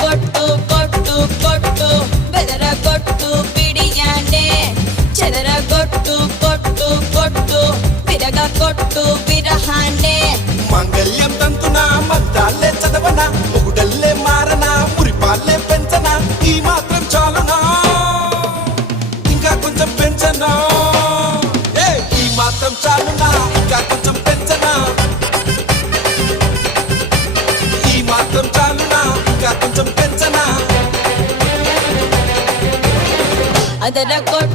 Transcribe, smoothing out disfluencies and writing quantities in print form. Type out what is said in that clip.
కొట్టు కొట్టు కొట్టు బెదర కొట్టు బిడియానే చెదర కొట్టు కొట్టు కొట్టు విరగ కొట్టు విరహానే మంగళ్యం తంతున మద్దాలే చదవనా ఒకడల్లే మారనా మురిపాలే పెంచనా ఈ మాత్రం చాలునా ఇంకా కొంచెం పెంచనా ఈ మాత్రం చాలునా ఇంకా కొంచెం పెంచనా ఈ మాత్రం చాలునా ఇంకా కొంచెం పెంచనా అదర కొట్టు